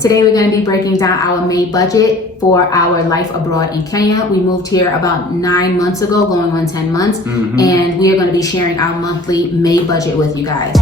Today we're going to be breaking down our May budget for our life abroad in Kenya. We moved here about 9 months ago, going on 10 months, and we are going to be sharing our monthly May budget with you guys.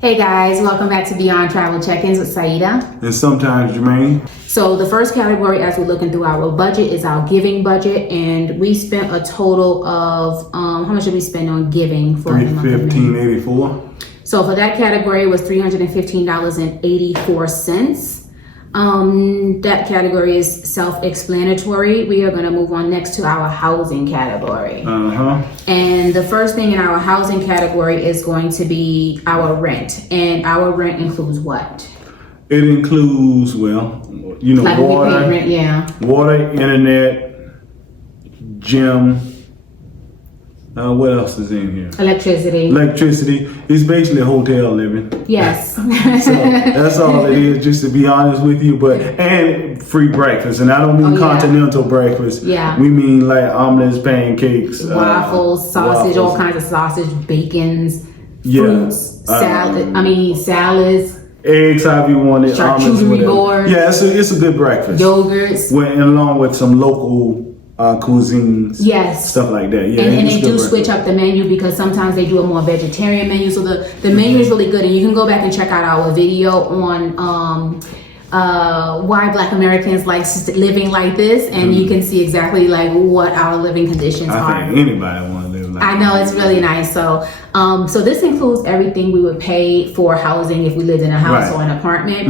Hey guys, welcome back to Beyond Travel Check-ins with Saida. And sometimes Jermaine. So the first category as we're looking through our budget is our giving budget, and we spent a total of, how much did we spend on giving for the month of May? $315.84. So for that category it was $315.84. That category is self-explanatory. We are going to move on next to our housing category. And the first thing in our housing category is going to be our rent. And our rent includes what? It includes, well, you know, like water, we pay rent, yeah. Water, internet, gym. What else is in here? Electricity. Electricity. It's basically hotel living. Yes. So that's all it is, just to be honest with you. But and free breakfast, and I don't mean continental breakfast. Yeah. We mean like omelets, pancakes, waffles, sausage, all kinds of sausage, bacons, fruits, salads. Eggs, however you want it. Charcuterie board. Yeah, it's a good breakfast. Yogurts. And along with some local cuisines. Yes. Stuff like that. Yeah. And they do switch up the menu because sometimes they do a more vegetarian menu. So the menu is really good. And you can go back and check out our video on why Black Americans like living like this. And you can see exactly like what our living conditions are. I think anybody want to live like that. I know, it's really nice. So so this includes everything we would pay for housing if we lived in a house or an apartment.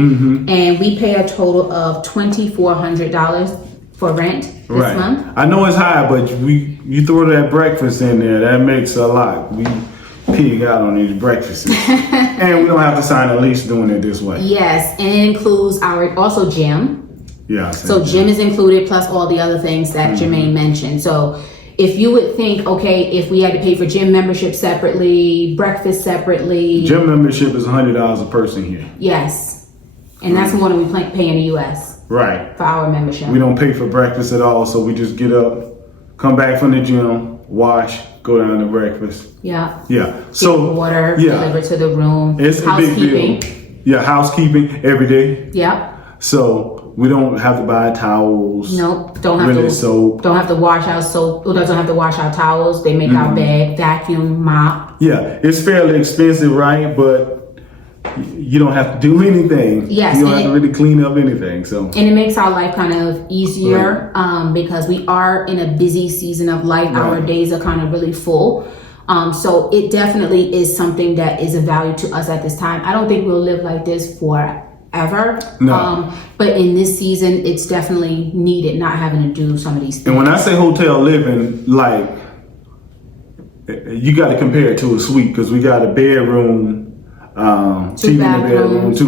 And we pay a total of $2,400 for rent this month. I know it's high, but you throw that breakfast in there, that makes a lot. We pig out on these breakfasts. And we don't have to sign a lease doing it this way. Yes, and it includes our also gym. Yeah. So gym is included plus all the other things that Jermaine mentioned. So if you would think, okay, if we had to pay for gym membership separately, breakfast separately. Gym membership is $100 a person here. Yes. And that's more than we pay in the US. Right. For our membership. We don't pay for breakfast at all, so we just get up, come back from the gym, wash, go down to breakfast. Yeah. Yeah. So water delivered to the room. It's a big deal. Yeah, housekeeping every day. Yep. So we don't have to buy towels. Nope. Don't have to soap. Don't have to wash our soap. Doesn't have to wash our towels. They make our bed, vacuum, mop. Yeah, it's fairly expensive, right? But you don't have to do anything. Yes, you don't have to really clean up anything. So and it makes our life kind of easier because we are in a busy season of life. Our days are kind of really full. So it definitely is something that is of value to us at this time. I don't think we'll live like this forever. No. But in this season, it's definitely needed not having to do some of these things. And when I say hotel living, like you got to compare it to a suite because we got a bedroom. TV in the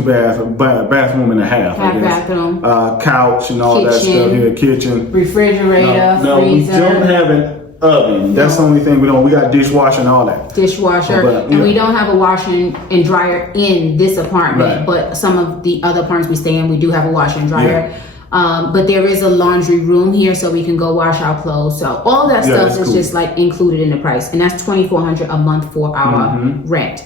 bedroom, bathroom and a half. Bathroom, couch and all that stuff here, kitchen, refrigerator, no, freezer. we don't have an oven. That's the only thing we don't. We got dishwasher and all that. Dishwasher, and we don't have a washer and dryer in this apartment, but some of the other apartments we stay in, we do have a washer and dryer. But there is a laundry room here, so we can go wash our clothes. So all that stuff is just like included in the price, and that's $2,400 a month for our rent.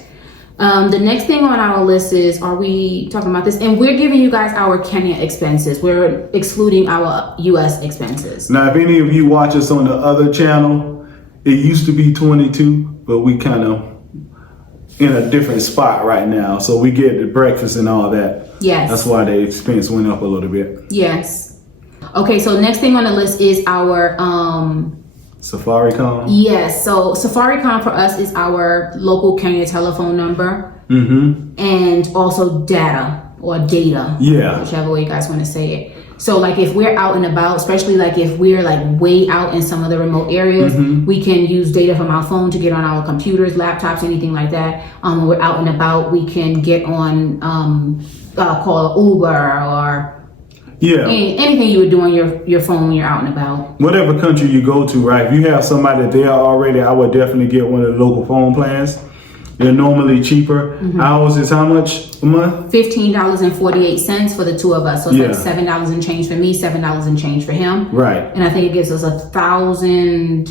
The next thing on our list is, are we talking about this? And we're giving you guys our Kenya expenses. We're excluding our US expenses. Now, if any of you watch us on the other channel, it used to be 22, but we kind of in a different spot right now. So we get the breakfast and all that. Yes. That's why the expense went up a little bit. Yes. Okay, so next thing on the list is our Safaricom? Yes, so Safaricom for us is our local Kenya telephone number. And also data or data. Yeah. Whichever way you guys want to say it. So like if we're out and about, especially like if we're like way out in some of the remote areas, we can use data from our phone to get on our computers, laptops, anything like that. When we're out and about, we can get on, call Uber or anything you would do on your phone when you're out and about. Whatever country you go to, right? If you have somebody there already, I would definitely get one of the local phone plans. They're normally cheaper. Ours is how much a month? $15.48 for the two of us. So it's like $7 and change for me, $7 and change for him. Right. And I think it gives us 1,000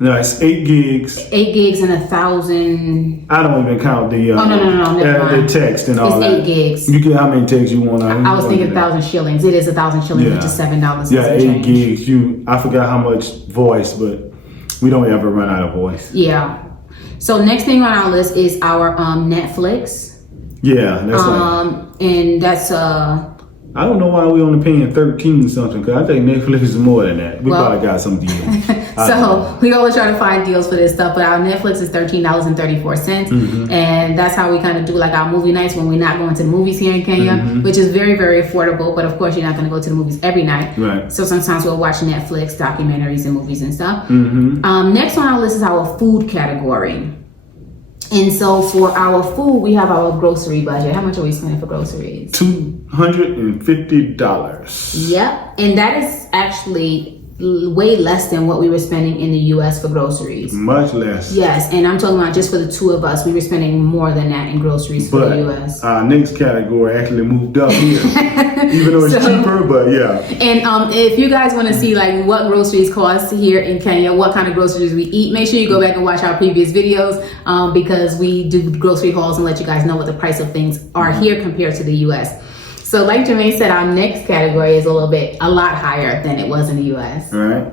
No, it's 8 gigs. 8 gigs and 1,000. I don't even count the no. the text and all it's that. It's 8 gigs. You get how many texts you want. I was thinking 1,000 shillings. It is 1,000 shillings, which is $7. Yeah, 8 gigs. I forgot how much voice, but we don't ever run out of voice. Yeah. So next thing on our list is our Netflix. Yeah, that's and that's I don't know why we only paying 13 something, because I think Netflix is more than that. We probably got some deals. So we always try to find deals for this stuff, but our Netflix is $13.34, and that's how we kind of do like our movie nights when we're not going to the movies here in Kenya, which is very, very affordable. But of course, you're not going to go to the movies every night. Right. So sometimes we'll watch Netflix documentaries and movies and stuff. Next on our list is our food category. And so for our food, we have our grocery budget. How much are we spending for groceries? $250. Yep. And that is actually way less than what we were spending in the U.S. for groceries. Much less. Yes. And I'm talking about just for the two of us, we were spending more than that in groceries for the U.S. Our next category actually moved up here. Even though it's cheaper, but yeah. And if you guys want to see like what groceries cost here in Kenya, what kind of groceries we eat, make sure you go back and watch our previous videos because we do grocery hauls and let you guys know what the price of things are here compared to the U.S. So like Jermaine said, our next category is a lot higher than it was in the U.S. All right.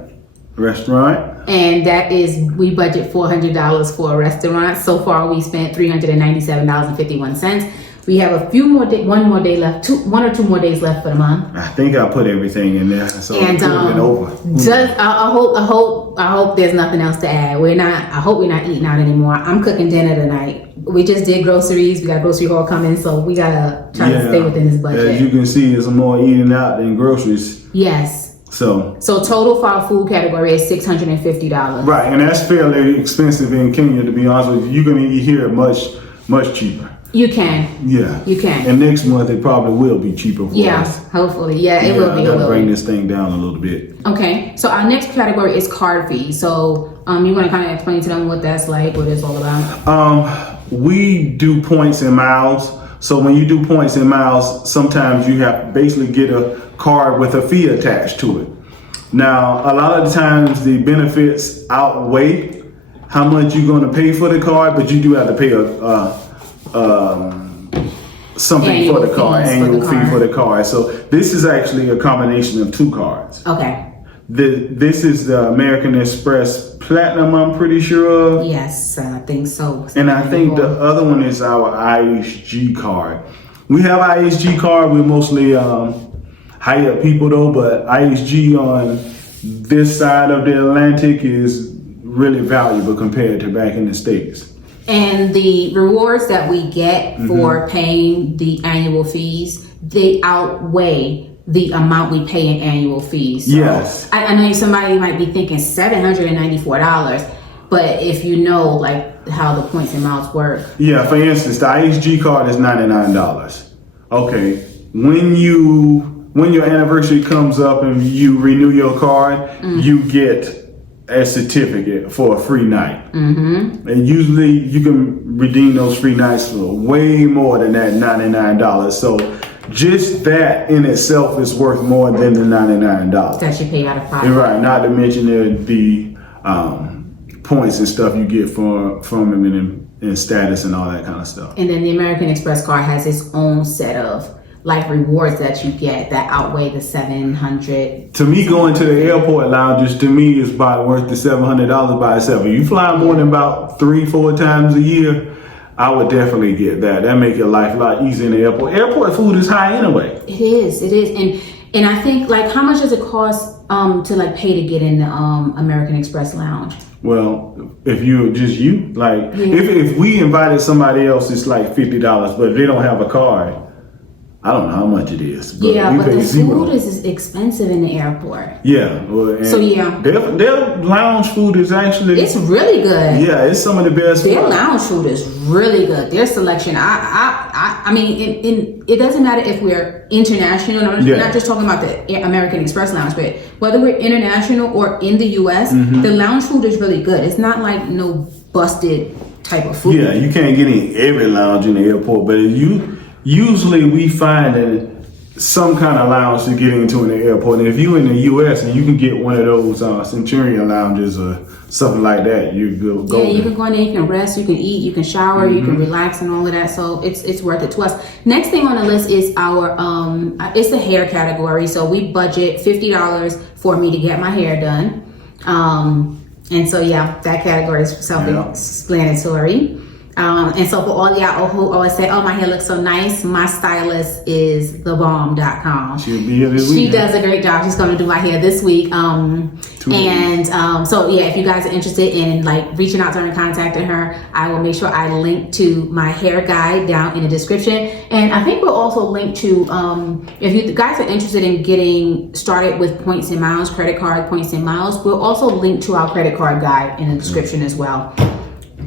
Restaurant. And that is, we budget $400 for a restaurant. So far, we spent $397.51. We have one or two more days left for the month. I think I put everything in there, so it could have been over. I hope there's nothing else to add. I hope we're not eating out anymore. I'm cooking dinner tonight. We just did groceries. We got a grocery haul coming, so we gotta try to stay within this budget. As you can see, it's more eating out than groceries. Yes. So total for our food category is $650. Right, and that's fairly expensive in Kenya, to be honest with you. You're gonna eat here much cheaper. You can. Yeah. You can. And next month it probably will be cheaper for us. Hopefully. Yeah, it will be. I'll bring this thing down a little bit. Okay. So our next category is card fees. So you want to kind of explain to them what that's like, what it's all about? We do points and miles. So when you do points and miles, sometimes you have to basically get a card with a fee attached to it. Now, a lot of the times the benefits outweigh how much you're going to pay for the card, but you do have to pay something annual for the card, fee for the card. So this is actually a combination of 2 cards. Okay. This is the American Express Platinum, I'm pretty sure. Yes, I think so. And I think the other one is our IHG card. We have IHG card. We're mostly higher people though, but IHG on this side of the Atlantic is really valuable compared to back in the States. And the rewards that we get for paying the annual fees, they outweigh the amount we pay in annual fees. So yes. I know somebody might be thinking $794, but if you know like how the points and miles work. Yeah, for instance, the IHG card is $99. Okay, when your anniversary comes up and you renew your card, you get a certificate for a free night. And usually you can redeem those free nights for way more than that $99. So just that in itself is worth more than the $99 that you pay out of pocket. Right, not to mention the points and stuff you get from them and status and all that kind of stuff. And then the American Express card has its own set of like rewards that you get that outweigh the $700. To me, going to the airport lounges to me is about worth the $700 by itself. If you fly more than about 3-4 times a year, I would definitely get that. That make your life a lot easier in the airport. Airport food is high anyway. It is. And I think like how much does it cost to like pay to get in the American Express lounge? Well, if you're just if we invited somebody else, it's like $50, but if they don't have a card, I don't know how much it is. But but the food is expensive in the airport. Yeah. Well, their lounge food is actually... It's really good. Yeah, it's some of the best. Their lounge food is really good. Their selection, I mean, it doesn't matter if we're international. I'm not just talking about the American Express lounge, but whether we're international or in the U.S., the lounge food is really good. It's not like no busted type of food. Yeah, you can't get in every lounge in the airport, but usually we find that some kind of lounge to get into in the airport. And if you're in the U.S. and you can get one of those Centurion lounges or something like that, you go. Yeah, you can go in there, you can rest, you can eat, you can shower, you can relax and all of that. So it's worth it to us. Next thing on the list is our it's the hair category. So we budget $50 for me to get my hair done. And so yeah, that category is self-explanatory. And so for all y'all who always say, oh, my hair looks so nice, my stylist is thebomb.com. She'll be here this week. She week. does a great job. She's going to do my hair this week. So yeah, if you guys are interested in like reaching out to her and contacting her, I will make sure I link to my hair guide down in the description. And I think we'll also link to, if you guys are interested in getting started with points and miles, credit card points and miles, we'll also link to our credit card guide in the description as well.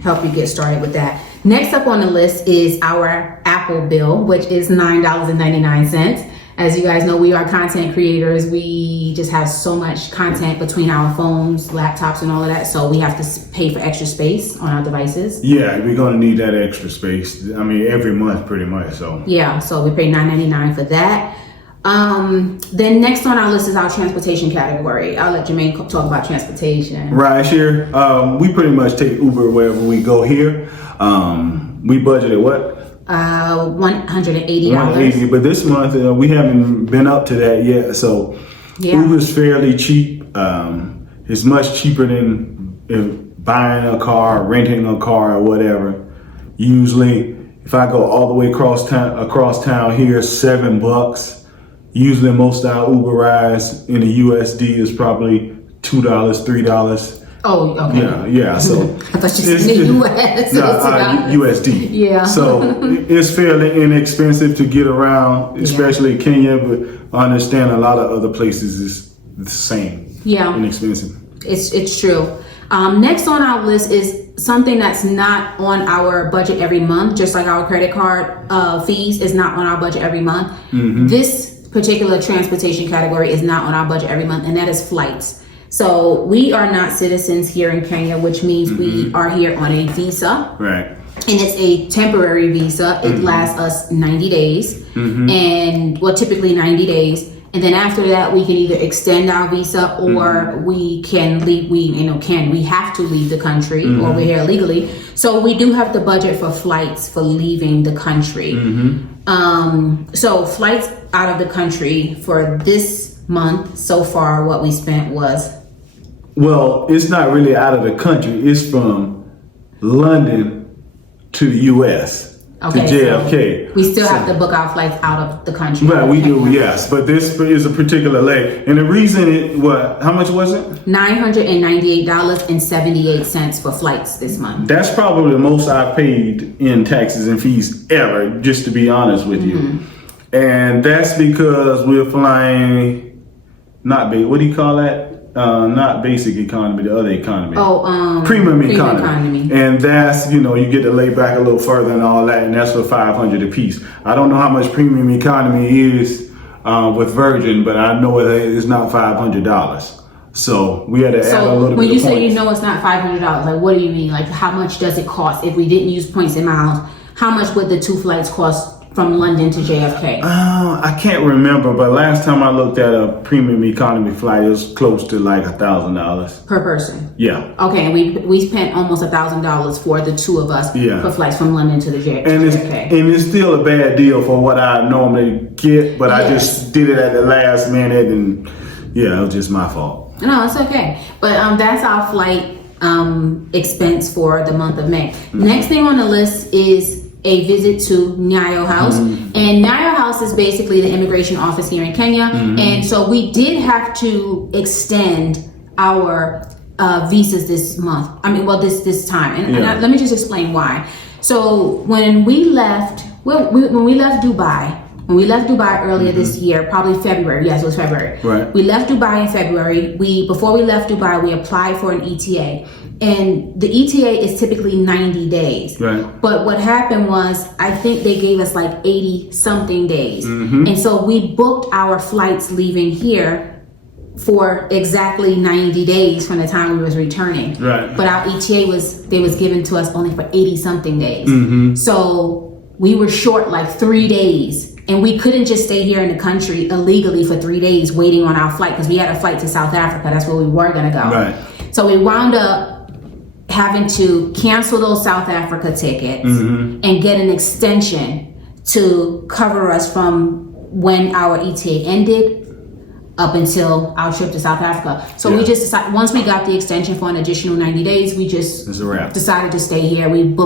Help you get started with that. Next up on the list is our Apple bill, which is $9.99. As you guys know, we are content creators. We just have so much content between our phones, laptops, and all of that. So we have to pay for extra space on our devices. Yeah, we're going to need that extra space. I mean, every month pretty much. So yeah, so we pay $9.99 for that. Then next on our list is our transportation category. I'll let Jermaine talk about transportation. Rideshare. We pretty much take Uber wherever we go here. We budgeted what? $180. $180, but this month we haven't been up to that yet. So Uber's fairly cheap. It's much cheaper than buying a car, renting a car, or whatever. Usually, if I go all the way across town here, $7. Usually most of our Uber rides in the USD is probably $2, $3. Oh, okay. Yeah. So I thought you said the US. USD. Yeah. So it's fairly inexpensive to get around, especially Kenya, but I understand a lot of other places is the same. Yeah. Inexpensive. It's true. Next on our list is something that's not on our budget every month, just like our credit card fees is not on our budget every month. This particular transportation category is not on our budget every month, and that is flights. So we are not citizens here in Kenya, which means we are here on a visa. Right. And it's a temporary visa. It lasts us 90 days, and typically 90 days. And then after that, we can either extend our visa or we can leave. We have to leave the country, or we're here illegally. So we do have the budget for flights for leaving the country. So flights out of the country for this month so far, what we spent was. Well, it's not really out of the country. It's from London to the U.S. to JFK. So we still have to book our flights out of the country. Right, we do, yes. But this is a particular leg. And the reason how much was it? $998.78 for flights this month. What the most I paid in taxes and fees ever, just to be honest with you. And that's because we're flying, what do you call that? Not basic economy, the other economy. Premium economy. And that's, you get to lay back a little further and all that, and that's for $500 a piece. I don't know how much premium economy is with Virgin, but I know it's not $500. So we had to add a little bit of points. When you say it's not $500, like what do you mean? Like how much does it cost if we didn't use points and miles? How much would the 2 flights cost from London to JFK? I can't remember, but last time I looked at a premium economy flight, it was close to like $1,000 per person. Yeah. Okay, and we spent almost $1,000 for the 2 of us for flights from London to the JFK. And it's still a bad deal for what I normally get, but I just did it at the last minute, and it was just my fault. No, it's okay. But that's our flight expense for the month of May. Next thing on the list is a visit to Nyayo House. And Nyayo House is basically the immigration office here in Kenya. And so we did have to extend our visas this month. This time. And let me just explain why. So when we left Dubai, earlier this year, probably February. Yes, it was February. Right. We left Dubai in February. Before we left Dubai, we applied for an ETA. And the ETA is typically 90 days. Right. But what happened was, I think they gave us like 80 something days. And so we booked our flights leaving here for exactly 90 days from the time we was returning. Right. But our ETA was given to us only for 80 something days. So we were short like 3 days And we couldn't just stay here in the country illegally for 3 days waiting on our flight because we had a flight to South Africa. That's where we were going to go. Right. So we wound up having to cancel those South Africa tickets and get an extension to cover us from when our ETA ended up until our trip to South Africa. So we just decided, once we got the extension for an additional 90 days, we just decided to stay here. We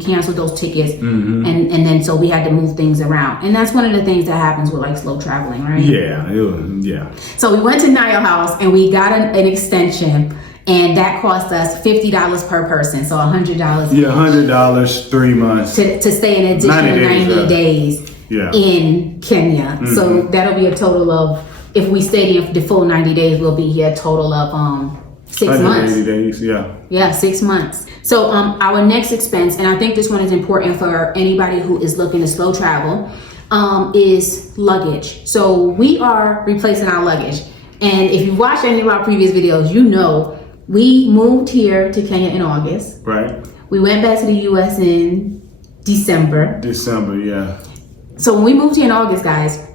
canceled those tickets and then so we had to move things around. And that's one of the things that happens with like slow traveling, right? Yeah. So we went to Nile House and we got an extension, and that cost us $50 per person. So $100. Yeah, $100, 3 months. To stay an additional 90 days in Kenya. So that'll be a total of, if we stayed here for the full 90 days, we'll be here a total of 6 months. 180 days, yeah. Yeah, 6 months. So our next expense, and I think this one is important for anybody who is looking to slow travel, is luggage. So we are replacing our luggage. And if you've watched any of our previous videos, you know we moved here to Kenya in August. Right. We went back to the US in December. Yeah. So when we moved here in August, guys,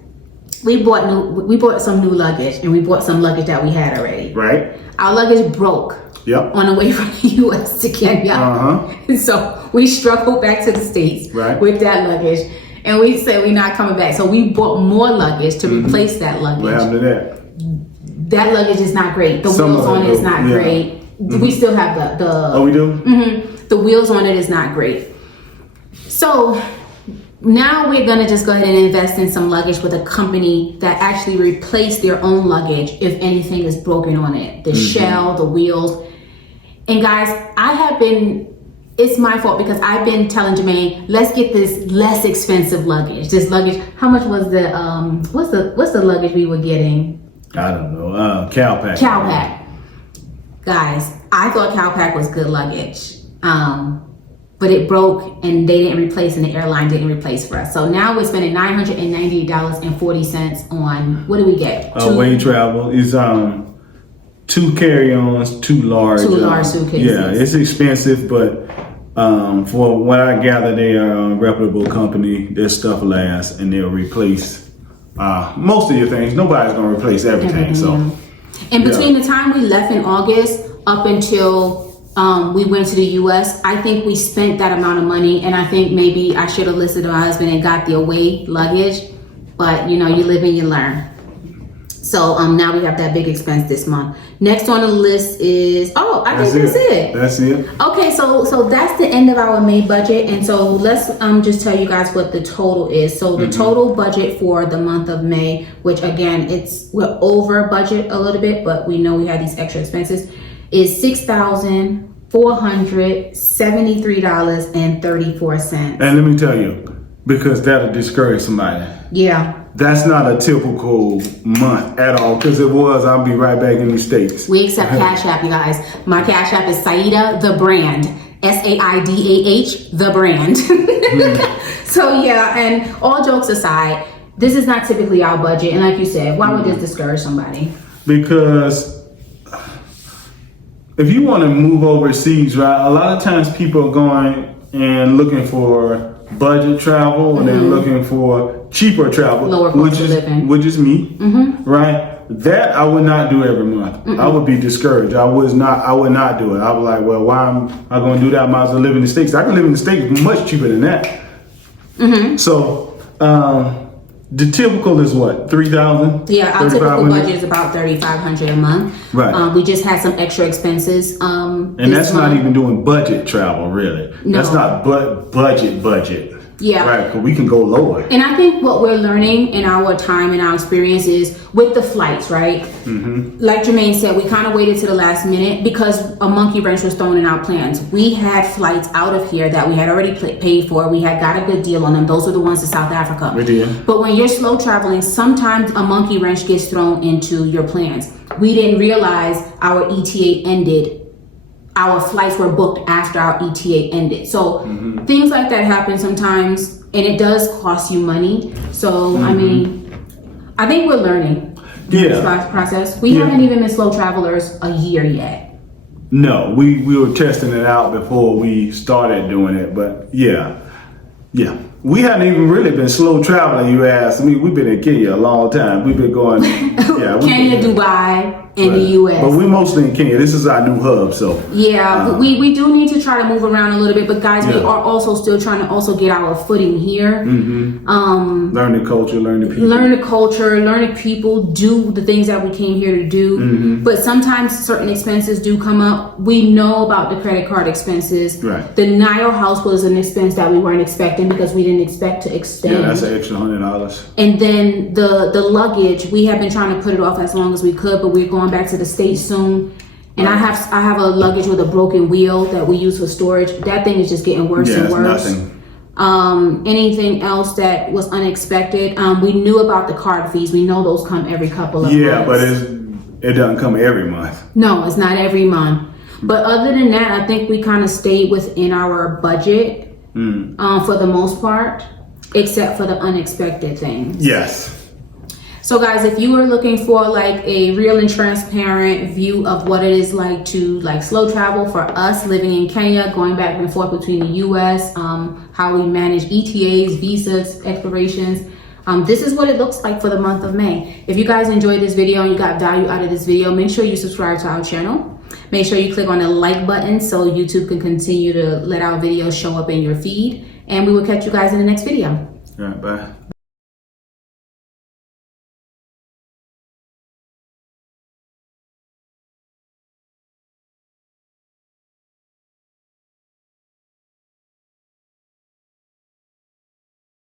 we bought some new luggage, and we bought some luggage that we had already. Right. Our luggage broke. Yep. On the way from the US to Kenya. So we struggled back to the States with that luggage. And we said we're not coming back. So we bought more luggage to replace that luggage. What happened to that? That luggage is not great. The wheels on it is not great. We still have the Oh, we do? The wheels on it is not great. So now we're gonna just go ahead and invest in some luggage with a company that actually replaced their own luggage if anything is broken on it. The shell, the wheels. And guys, it's my fault because I've been telling Jermaine, let's get this less expensive luggage. This luggage, how much was the what's the luggage we were getting? I don't know. Calpac. Calpac. Guys, I thought Calpac was good luggage. But it broke and they didn't replace, and the airline didn't replace for us. So now we're spending $998.40 on, what do we get? Way travel is 2 carry-ons, 2 large suitcases. Yeah, it's expensive, but for what I gather, they are a reputable company. Their stuff lasts, and they'll replace most of your things. Nobody's gonna replace everything. So, and between the time we left in August up until we went to the US, I think we spent that amount of money, and I think maybe I should have listened to my husband and got the away luggage, but you live and you learn. So now we have that big expense this month. Next on the list is, that's it. That's it. Okay, so that's the end of our May budget, and so let's just tell you guys what the total is. So the total budget for the month of May, which again, we're over budget a little bit, but we know we had these extra expenses, is $6,473.34. And let me tell you, because that'll discourage somebody. Yeah. That's not a typical month at all, because I'll be right back in the States. We accept Cash App, you guys. My Cash App is Saida the Brand. SAIDAH the Brand. So yeah, and all jokes aside, this is not typically our budget. And like you said, why would this discourage somebody? Because if you want to move overseas, right, a lot of times people are going and looking for budget travel, and they're looking for cheaper travel, lower cost of living, which is me, right? That I would not do every month. I would be discouraged. I would not do it. I was like, well, why am I going to do that? I might as well live in the States. I can live in the States much cheaper than that. So the typical is what, 3,000? Yeah, our typical budget is about 3,500 a month. Right. We just had some extra expenses. And that's not even doing budget travel, really. No. That's not budget. Yeah. Right, but we can go lower. And I think what we're learning in our time and our experience is with the flights, right? Like Jermaine said, we kind of waited to the last minute because a monkey wrench was thrown in our plans. We had flights out of here that we had already paid for. We had got a good deal on them. Those are the ones to South Africa. We did. But when you're slow traveling, sometimes a monkey wrench gets thrown into your plans. We didn't realize our ETA ended. Our flights were booked after our ETA ended. So things like that happen sometimes, and it does cost you money. So, I mean, I think we're learning through this process. We haven't even been slow travelers a year yet. No, we were testing it out before we started doing it, but yeah, we haven't even really been slow traveling, you ask me. We've been in Kenya a long time. We've been going, Kenya, Dubai, and the U.S. But we mostly in Kenya. This is our new hub, so. Yeah, we do need to try to move around a little bit, but guys, we are also still trying to also get our footing here. Learn the culture, learn the people. Learn the culture, learn the people, do the things that we came here to do. But sometimes certain expenses do come up. We know about the credit card expenses. Right. The Nile house was an expense that we weren't expecting because we didn't expect to extend. Yeah, that's an extra $100. And then the luggage, we have been trying to put it off as long as we could, but we're going back to the States soon. And I have a luggage with a broken wheel that we use for storage. That thing is just getting worse and worse. Nothing. Anything else that was unexpected? We knew about the card fees. We know those come every couple of months. Yeah, but it doesn't come every month. No, it's not every month. But other than that, I think we kind of stayed within our budget for the most part, except for the unexpected things. Yes. So guys, if you are looking for like a real and transparent view of what it is like to like slow travel for us living in Kenya, going back and forth between the US, how we manage ETAs, visas, expirations, this is what it looks like for the month of May. If you guys enjoyed this video and you got value out of this video, make sure you subscribe to our channel. Make sure you click on the like button so YouTube can continue to let our videos show up in your feed. And we will catch you guys in the next video. All right, bye.